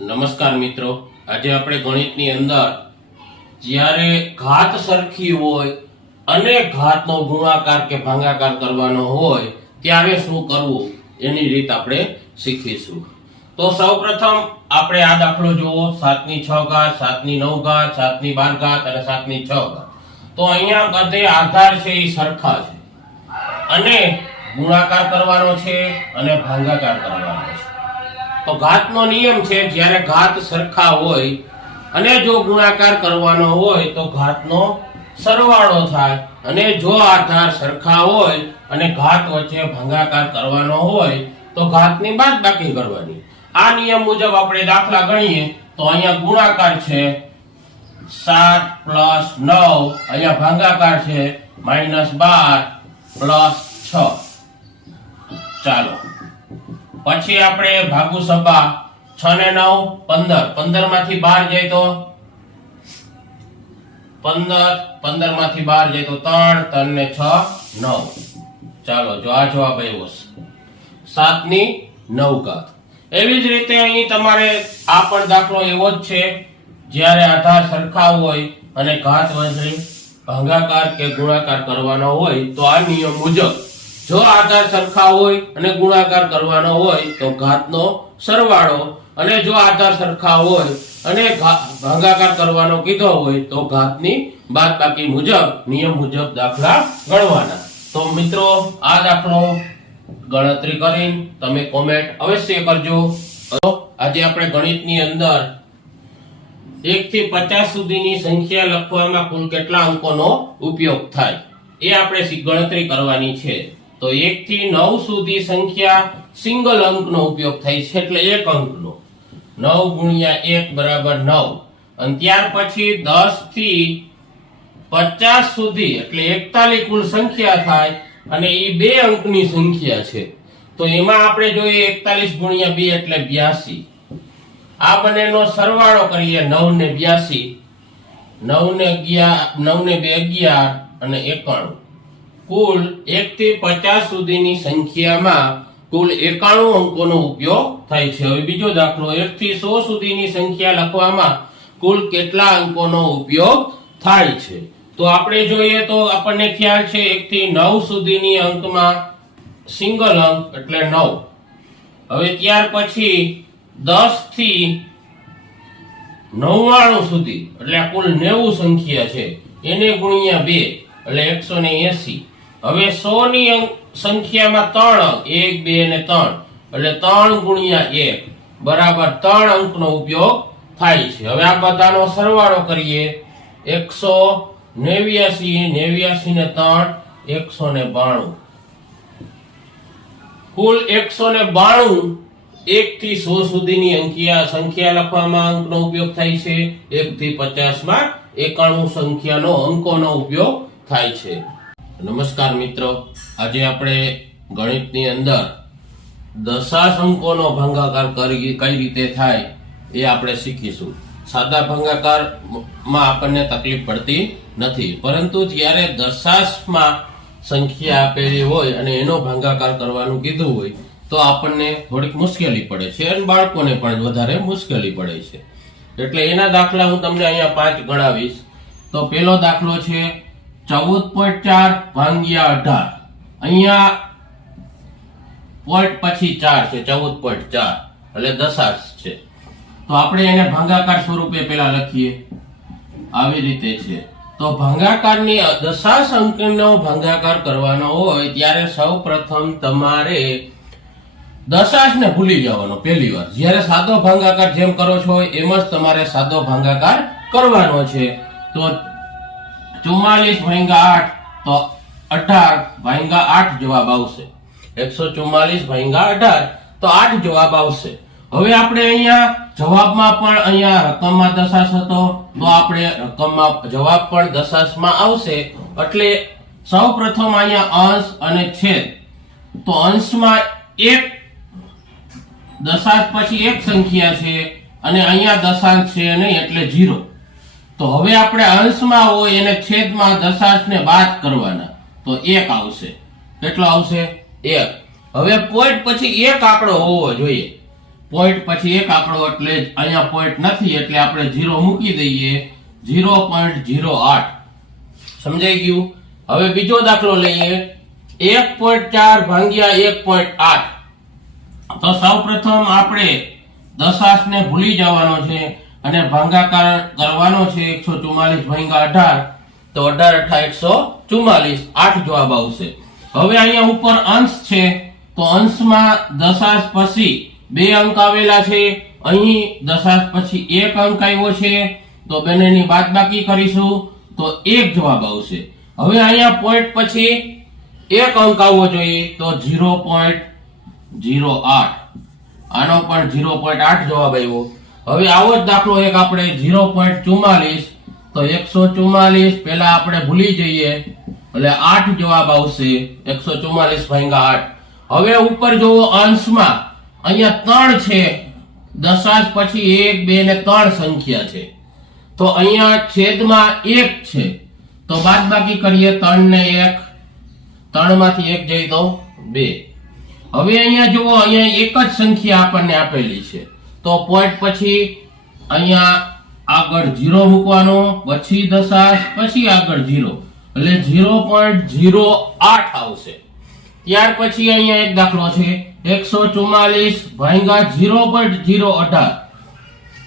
નમસ્કાર મિત્રો. આજે આપણે ગણિતની અંદર જ્યારે ઘાત સરખી હોય અને ઘાતનો ગુણાકાર કે ભાંગાકાર કરવાનો હોય, ત્યારે શું કરવું? એની રીત આપણે શીખીશું. તો સૌપ્રથમ આપણે આ દાખલો જુઓ. સાતની છ ઘાત, સાતની નવ ઘાત, સાતની બાર ઘાત અને સાતની છ ઘાત. તો અહીંયા બધે આધાર છે એ સરખા છે. અને ગુણાકાર કરવાનો છે અને ભાંગાકાર કરવાનો છે. તો ઘાતનો નિયમ છે, જ્યારે ઘાત સરખા હોય અને જો ગુણાકાર કરવાનો હોય, તો ઘાતનો સરવાળો થાય. અને જો આધાર સરખા હોય અને ઘાત વચ્ચે ભંગાકાર કરવાનો હોય, તો ઘાતની બાદ બાકી કરવાની. આ નિયમ મુજબ આપણે દાખલા ગણીએ, તો અહીંયા ગુણાકાર છે સાત પ્લસ નવ, અહીંયા ભાંગાકાર છે માઇનસ બાર પ્લસ છ. ચાલો. પછી આપણે ભાગુ સભા છ ને નવ, પંદર. પંદરમાંથી બાર જાય તો? પંદર પંદરમાંથી બાર જાય તો ત્રણ ત્રણ ને છ, નવ. ચાલો, જો આ જવાબ આવ્યો સાતની નવ ઘાત એવી જ રીતે અહીં તમારે આ પણ દાખલો એવો જ છે, જ્યારે આધાર સરખા હોય અને ઘાત વચ્ચે ભંગાકાર કે ગુણાકાર કરવાનો હોય, તો આ નિયમ મુજબ જો આધાર સરખા હોય અને ગુણાકાર કરવાનો હોય, તો ઘાતનો સરવાળો. અને જો આધાર સરખા હોય અને ભાગાકાર કરવાનો કીધો હોય, તો ઘાતની બાદબાકી મુજબ, નિયમ મુજબ દાખલા ગણવાના. તો મિત્રો, આ દાખલો ગણતરી કરીને તમે કોમેન્ટ અવશ્ય કરજો. આજે આપણે ગણિતની અંદર એક થી પચાસ સુધીની સંખ્યા લખવામાં કુલ કેટલા અંકોનો ઉપયોગ થાય, એ આપણે ગણતરી કરવાની છે. તો એક થી નવ સુધી સંખ્યા સિંગલ અંકનો ઉપયોગ થાય છે એટલે એક અંકનો. નવ ગુણ્યા એક બરાબર નવ. અને ત્યાર પછી દસથી પચાસ સુધી, એટલે એકતાલીસ કુલ સંખ્યા થાય અને એ બે અંકની સંખ્યા છે. તો એમાં આપણે જોઈએ એકતાલીસ ગુણ્યા બે એટલે બ્યાસી. આ બંનેનો સરવાળો કરીએ નવ ને બ્યાસી. નવ ને અગિયાર, નવ ને બે અગિયાર અને એકાણું. કુલ એક થી પચાસ સુધીની સંખ્યામાં કુલ એકાણું અંકોનો ઉપયોગ થાય છે. હવે બીજો દાખલો, એક થી સો સુધીની સંખ્યા લખવામાં કુલ કેટલા અંકોનો ઉપયોગ થાય છે? તો આપણે જોઈએ તો આપણને ખ્યાલ છે એક થી નવ સુધીની અંકમાં સિંગલ અંક એટલે નવ. હવે ત્યાર પછી દસથી નવ્વાણું સુધી, એટલે કુલ નેવું સંખ્યા છે. એને ગુણ્યા બે, એટલે એકસો ને એસી. હવે સો ની સંખ્યામાં ત્રણ અંક, એક, બે ને ત્રણ. એટલે ત્રણ ગુણ્યા એક, બરાબર ત્રણ અંકનો ઉપયોગ થાય છે. હવે આ બધાનો સરવાળો કરીએ. એકસો નેવ્યાસી નેવ્યાસી ને ત્રણ, એકસો ને બાણું. કુલ એકસો ને બાણું એક થી સો સુધીની અંકિયા સંખ્યા લખવામાં અંકનો ઉપયોગ થાય છે. એક થી પચાસમાં એકાણું સંખ્યાનો અંકોનો ઉપયોગ થાય છે. નમસ્કાર મિત્રો. આજે આપણે ગણિતની અંદર દશાંશ અંકોનો ભંગાકાર કરી કઈ રીતે થાય એ આપણે શીખીશું. સાદા ભંગાકારમાં આપણને તકલીફ પડતી નથી, પરંતુ જ્યારે દશાશમાં સંખ્યા આપેલી હોય અને એનો ભંગાકાર કરવાનું કીધું હોય, તો આપણને થોડીક મુશ્કેલી પડે છે અને બાળકોને પણ વધારે મુશ્કેલી પડે છે. એટલે એના દાખલા હું તમને અહીંયા પાંચ ગણાવીશ. તો પહેલો દાખલો છે ચૌદ પોઈન્ટ ચાર ભાંગ્યા અઢાર. અહીંયા પોઈન્ટ પછી ચાર છે, ચૌદ પોઈન્ટ ચાર. એટલે દશાંશ છે. તો આપણે એને ભાગાકાર સ્વરૂપે પેલા લખીએ. આવી રીતે છે. તો ભાગાકારની દશાંશ અંકનો ભાંગાકાર કરવાનો હોય, ત્યારે સૌ પ્રથમ તમારે દશાશને ભૂલી જવાનો પહેલી વાર. જ્યારે સાદો ભાંગાકાર જેમ કરો છો, એમ જ તમારે સાદો ભાંગાકાર કરવાનો છે. તો ચુમ્માલીસ ભાંગા આઠ, તો અઢાર ભાંગા આઠ જવાબ આવશે. એકસો ચુમ્માલીસ ભાંગા અઢાર, તો આઠ જવાબ આવશે. હવે આપણે અહીંયા જવાબમાં પણ અહીંયા રકમમાં દશાશ હતો, તો આપણે રકમમાં જવાબ પણ દશાશમાં આવશે. એટલે સૌ પ્રથમ અહીંયા અંશ અને છેદ. તો અંશમાં એક દશાંશ પછી એક સંખ્યા છે, અને અહીંયા દશાંશ છે નહીં, એટલે જીરો તો હવે આપણે અંશમાં હોય એને છેદમાં દશાંશને બાદ કરવાના. તો એક આવશે. કેટલો આવશે? એક. હવે પોઈન્ટ પછી એક આંકડો હોવો જોઈએ. પોઈન્ટ પછી એક આંકડો એટલે અહીંયા પોઈન્ટ નથી એટલે આપણે ઝીરો મૂકી દઈએ. ઝીરો પોઈન્ટ ઝીરો આઠ સમજાઈ ગયું? હવે બીજો દાખલો લઈએ. એક પોઈન્ટ ચાર ભાંગ્યા એક પોઈન્ટ આઠ. તો સૌપ્રથમ આપણે દશાંશને ભૂલી જવાનો છે. અને ભાંગાકાર કરવાનો છે એકસો ચુમ્માલીસ ભાંગા અઢાર, તો અઢાર અઠા એકસો ચુમ્માલીસ આઠ જવાબ આવશે. હવે અહીંયા ઉપર અંશ છે, તો અંશમાં દશાંશ પછી બે અંક આવેલા છે, અહીં દશાંશ પછી એક અંક આવ્યો છે, તો બંનેની બાદબાકી કરીશું, તો એક જવાબ આવશે. હવે અહીંયા પોઈન્ટ પછી એક અંક આવવો જોઈએ, તો ઝીરો પોઈન્ટ ઝીરો આઠ. આનો પણ ઝીરો પોઈન્ટ આઠ જવાબ આવ્યો. હવે આવો જ દાખલો એક આપણે ઝીરો પોઈન્ટ ચુમ્માલીસ તો એકસો ચુમ્માલીસ પેલા આપણે ભૂલી જઈએ, એટલે આઠ જવાબ આવશે, એકસો ચુમ્માલીસ ભાંગા આઠ. હવે ઉપર જોવો અંશમાં, અહીંયા ત્રણ છે, દશાંશ પછી એક, બે ને ત્રણ સંખ્યા છે. તો અહીંયા છેદમાં એક છે. તો બાદબાકી કરીએ ત્રણ ને એક ત્રણમાંથી એક જઈ તો બે. હવે અહીંયા જુઓ, અહીંયા એક જ સંખ્યા આપણને આપેલી છે. તો પોઈન્ટ પછી અહીંયા આગળ ઝીરો મૂકવાનો, પછી દશાંશ, પછી આગળ ઝીરો એટલે ઝીરો પોઈન્ટ ઝીરો આઠ આવશે. ત્યાર પછી અહીંયા એક દાખલો છે, એકસો ચુમ્માલીસ ભાંગા ઝીરો પોઈન્ટ ઝીરો અઢાર.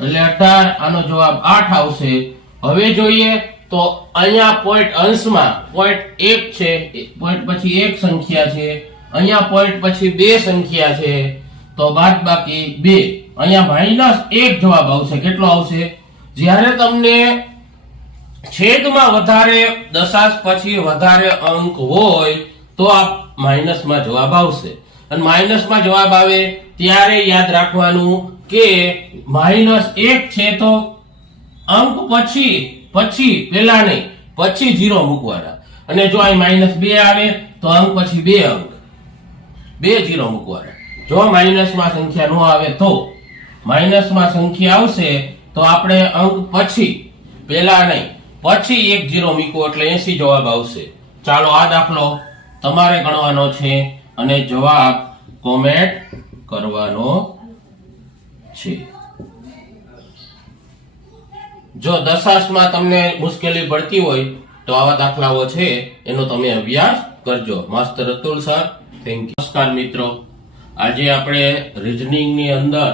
એટલે અઢાર, આનો જવાબ આઠ આવશે. હવે જોઈએ તો અહીંયા પોઈન્ટ અંશમાં પોઈન્ટ એક છે પોઈન્ટ પછી એક સંખ્યા છે, અહીંયા પોઈન્ટ પછી બે સંખ્યા છે, તો બાદ બાકી બે. અહીંયા માઇનસ એક જવાબ આવશે. કેટલો આવશે? જ્યારે તમને છેદમાં વધારે દશાંશ પછી વધારે અંક હોય, તો આ માઇનસમાં જવાબ આવશે. અને માઇનસમાં જવાબ આવે ત્યારે યાદ રાખવાનું કે માઇનસ એક છે તો અંક પછી પછી પેલા નહીં, પછી જીરો મૂકવાના. અને જો અહીં માઇનસ બે આવે, તો અંક પછી બે અંક. બે જીરો મૂકવાના. જો માઇનસમાં સંખ્યા ન આવે તો માઇનસમાં સંખ્યા આવશે તો આપણે અંક પછી પેલા નહીં, પછી એક જીરો મીકો એટલે એસી જવાબ આવશે. ચાલો આ દાખલો તમારે ગણવાનો છે અને જવાબ કોમેન્ટ કરવાનો છે. જો દશાંશમાં તમને મુશ્કેલી પડતી હોય તો આવા દાખલાઓ છે, એનો તમે અભ્યાસ કરજો. માસ્તર અતુલ સર થેન્ક યુ નમસ્કાર મિત્રો. આજે આપણે રિઝનિંગની અંદર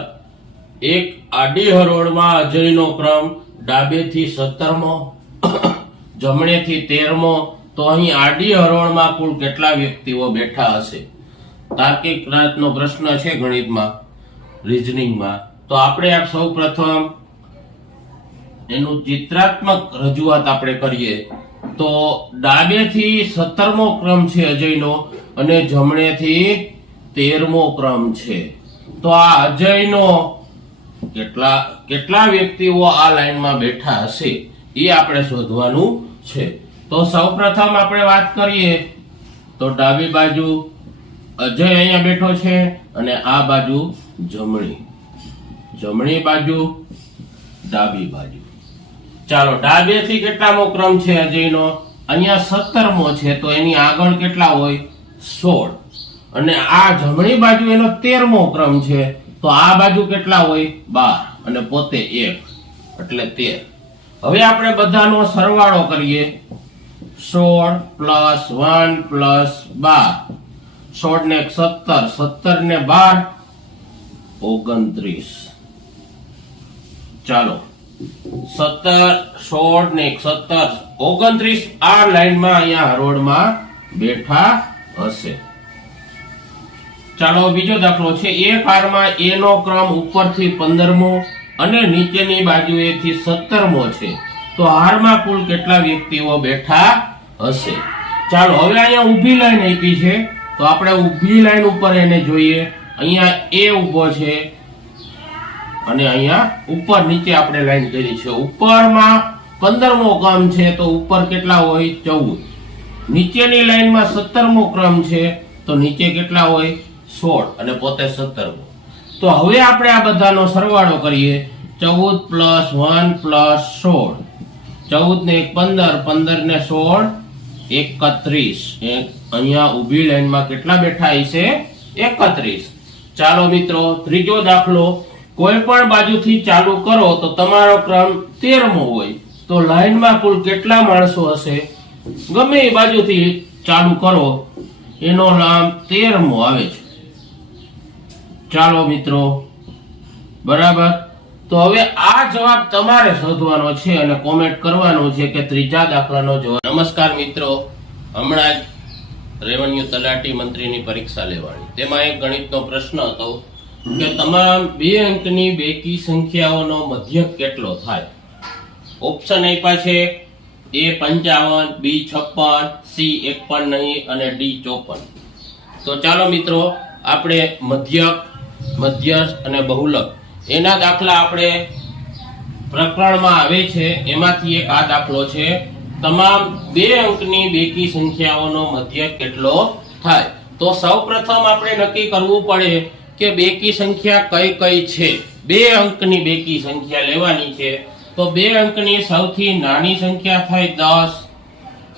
એક આડી હરોળમાં હાજરીનો ક્રમ, ડાબેથી સત્તરમો, જમણેથી તેરમો, તો અહીં આડી હરોળમાં કુલ કેટલા વ્યક્તિઓ બેઠા હશે? તાર્કિક રાતનો પ્રશ્ન છે ગણિતમાં, રીઝનિંગમાં. તો આપણે આ સૌ પ્રથમ એનું ચિત્રાત્મક રજૂઆત આપણે કરીએ. તો ડાબેથી સત્તરમો ક્રમ છે અજયનો અને જમણેથી તેરમો ક્રમ છે. તો આ અજયનો કેટલા કેટલા વ્યક્તિઓ આ લાઈનમાં બેઠા હશે એ આપણે શોધવાનું છે. તો સૌપ્રથમ આપણે વાત કરીએ તો ડાબી બાજુ અજય અહીંયા બેઠો છે અને આ બાજુ જમણી. જમણી બાજુ, ડાબી બાજુ. ચાલો, ડાબેથી કેટલામો ક્રમ છે અજયનો? અહીંયા સત્તરમો છે, તો એની આગળ કેટલા હોય? સોળ. અને આ જમણી બાજુ એનો તેરમો ક્રમ છે. તો આ બાજુ કેટલા હોય? બાર. અને પોતે એક. એટલે તેર. હવે આપણે બધાનો સરવાળો કરીએ. સોળ પ્લસ વન પ્લસ બાર. સોળ ને સત્તર. સત્તર ને બાર. ઓગણત્રીસ. ચાલો. સત્તર સોળ ને સત્તર. ઓગણત્રીસ આ લાઈનમાં અહીંયા હરોળમાં બેઠા હશે. ચાલો બીજો દાખલો છે. એક હારમાં એ નો ક્રમ ઉપરથી પંદરમો અને નીચેની બાજુએથી સત્તરમો છે. તો હારમાં કુલ કેટલા વ્યક્તિઓ બેઠા હશે? ચાલો, હવે અહીંયા ઊભી લાઈન આપી છે. તો આપણે ઊભી લાઈન ઉપર એને જોઈએ. અહીંયા એ ઊભો છે અને અહીંયા ઉપર નીચે આપણે લાઈન કરી છે. ઉપરમાં પંદરમો ક્રમ છે, તો ઉપર કેટલા હોય? ચૌદ. નીચેની લાઈનમાં સત્તરમો ક્રમ છે, તો નીચે કેટલા હોય? સોળ અને પોતે સત્તરમો તો હવે આપણે આ બધાનો સરવાળો કરીએ. ચૌદ પ્લસ વન પ્લસ સોળ. ચૌદ ને એક પંદર પંદર ને સોળ, એકત્રીસ. એક અહીંયા ઊભી લાઈનમાં કેટલા બેઠા હશે? એકત્રીસ. ચાલો મિત્રો, ત્રીજો દાખલો. કોઈ પણ બાજુથી ચાલુ કરો તો તમારો ક્રમ તેરમો હોય. તો લાઈનમાં કુલ કેટલા માણસો હશે? ગમે એ બાજુથી ચાલુ કરો. એનો નામ તેરમો આવે છે. ચાલો મિત્રો. બરાબર? તો હવે આ જવાબ તમારે શોધવાનો છે અને કોમેન્ટ કરવાનો છે કે ત્રીજા દાખલાનો જવાબ. નમસ્કાર મિત્રો. હમણાં જ રેવન્યુ તલાટી મંત્રીની પરીક્ષા લેવાની. તેમાં એક ગણિતનો પ્રશ્ન હતો કે તમામ બે અંકની બેકી સંખ્યાઓનો મધ્યક કેટલો થાય? ઓપ્શન આપ્યા છે એ પંચાવન બી છપ્પન સી એકપન નહીં અને ડી ચોપન. તો ચાલો મિત્રો, આપણે મધ્યક મધ્યસ્થ અને બહુલક. એના દાખલા આપણે પ્રકરણમાં આવે છે. એમાંથી એક આ દાખલો છે. તમામ બે અંકની બેકી સંખ્યાઓનો મધ્ય કેટલો થાય? તો સૌપ્રથમ આપણે નક્કી કરવું પડે કે બેકી સંખ્યા કઈ કઈ છે? બે અંકની બેકી સંખ્યા લેવાની છે. તો બે અંકની સૌથી નાની સંખ્યા થાય દસ,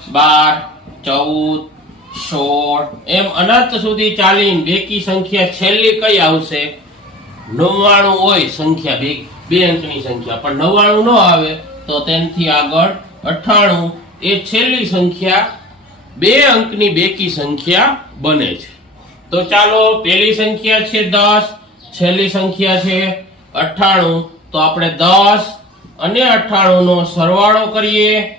બાર, ચૌદ સોળ. એમ અનંત સુધી ચાલીને બેકી સંખ્યા છેલ્લી કઈ આવશે? નવ્વાણું હોય સંખ્યા બે બે અંકની સંખ્યા. પણ નવ્વાણું ન આવે તો તેનાથી આગળ અઠ્ઠાણું. એ છેલ્લી સંખ્યા બે અંકની બેકી સંખ્યા બને છે. તો ચાલો પેલી સંખ્યા છે દસ, છેલ્લી સંખ્યા છે અઠ્ઠાણું. તો આપણે દસ અને અઠાણું નો સરવાળો કરીએ.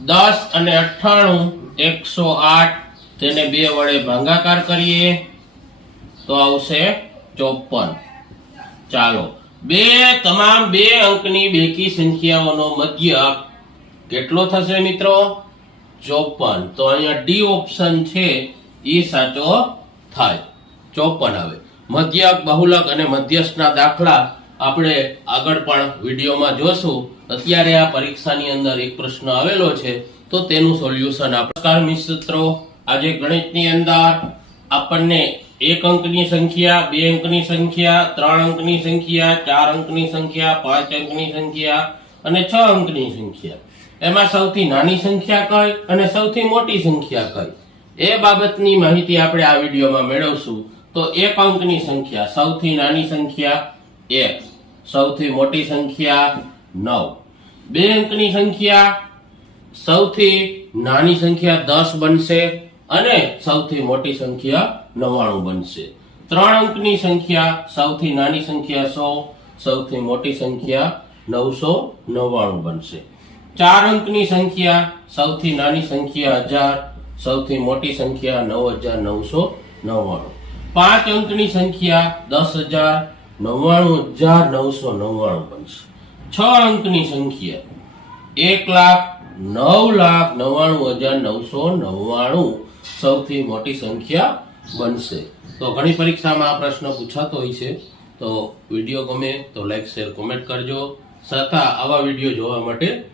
દસ અને અઠ્ઠાણું એકસો આઠ તેને બે વડે ભાગાકાર કરીએ તો આવશે ચોપન. ચાલો, બે તમામ બે અંકની બેકી સંખ્યાઓનો મધ્યક કેટલો થશે મિત્રો? ચોપન. તો અહીંયા ડી ઓપ્શન છે એ સાચો થાય. ચોપન આવે મધ્યક, બહુલક અને મધ્યસ્થના દાખલા આપણે આગળ પણ વિડીયોમાં જોશું. અત્યારે આ પરીક્ષાની અંદર એક પ્રશ્ન આવેલો છે, તો તેનું સોલ્યુશન આપણે મિત્રો આજે ગણિતની અંદર આપણને એક અંકની સંખ્યા, બે અંકની સંખ્યા, ત્રણ અંકની સંખ્યા, ચાર અંકની સંખ્યા, પાંચ અંકની સંખ્યા અને છ અંકની સંખ્યા. એમાં સૌથી નાની સંખ્યા કઈ અને સૌથી મોટી સંખ્યા કઈ? એ બાબતની માહિતી આપણે આ વિડીયોમાં મેળવશું. તો એક અંકની સંખ્યા, સૌથી નાની સંખ્યા એક, સૌથી મોટી સંખ્યા નવ બે અંકની સંખ્યા સૌથી નાની સંખ્યા દસ બનશે અને સૌથી મોટી સંખ્યા નવ્વાણું બનશે ત્રણ અંકની સંખ્યા સૌથી નાની સંખ્યા સો સૌથી મોટી સંખ્યા નવસો નવ્વાણું બનશે ચાર અંકની સંખ્યા સૌથી નાની સંખ્યા હજાર સૌથી મોટી સંખ્યા નવ હજાર નવસો નવ્વાણું પાંચ અંકની સંખ્યા દસ હજાર નવ્વાણું હજાર નવસો નવ્વાણું બનશે છ અંકની સંખ્યા. એક લાખ નવ લાખ નવ્વાણું હજાર નવસો નવ્વાણું સૌથી મોટી સંખ્યા બનશે. તો ઘણી પરીક્ષામાં આ પ્રશ્ન પૂછાતો હોય છે. તો વીડિયો ગમે તો લાઈક, શેર, કોમેન્ટ કરજો. તથા આવા વીડિયો જોવા માટે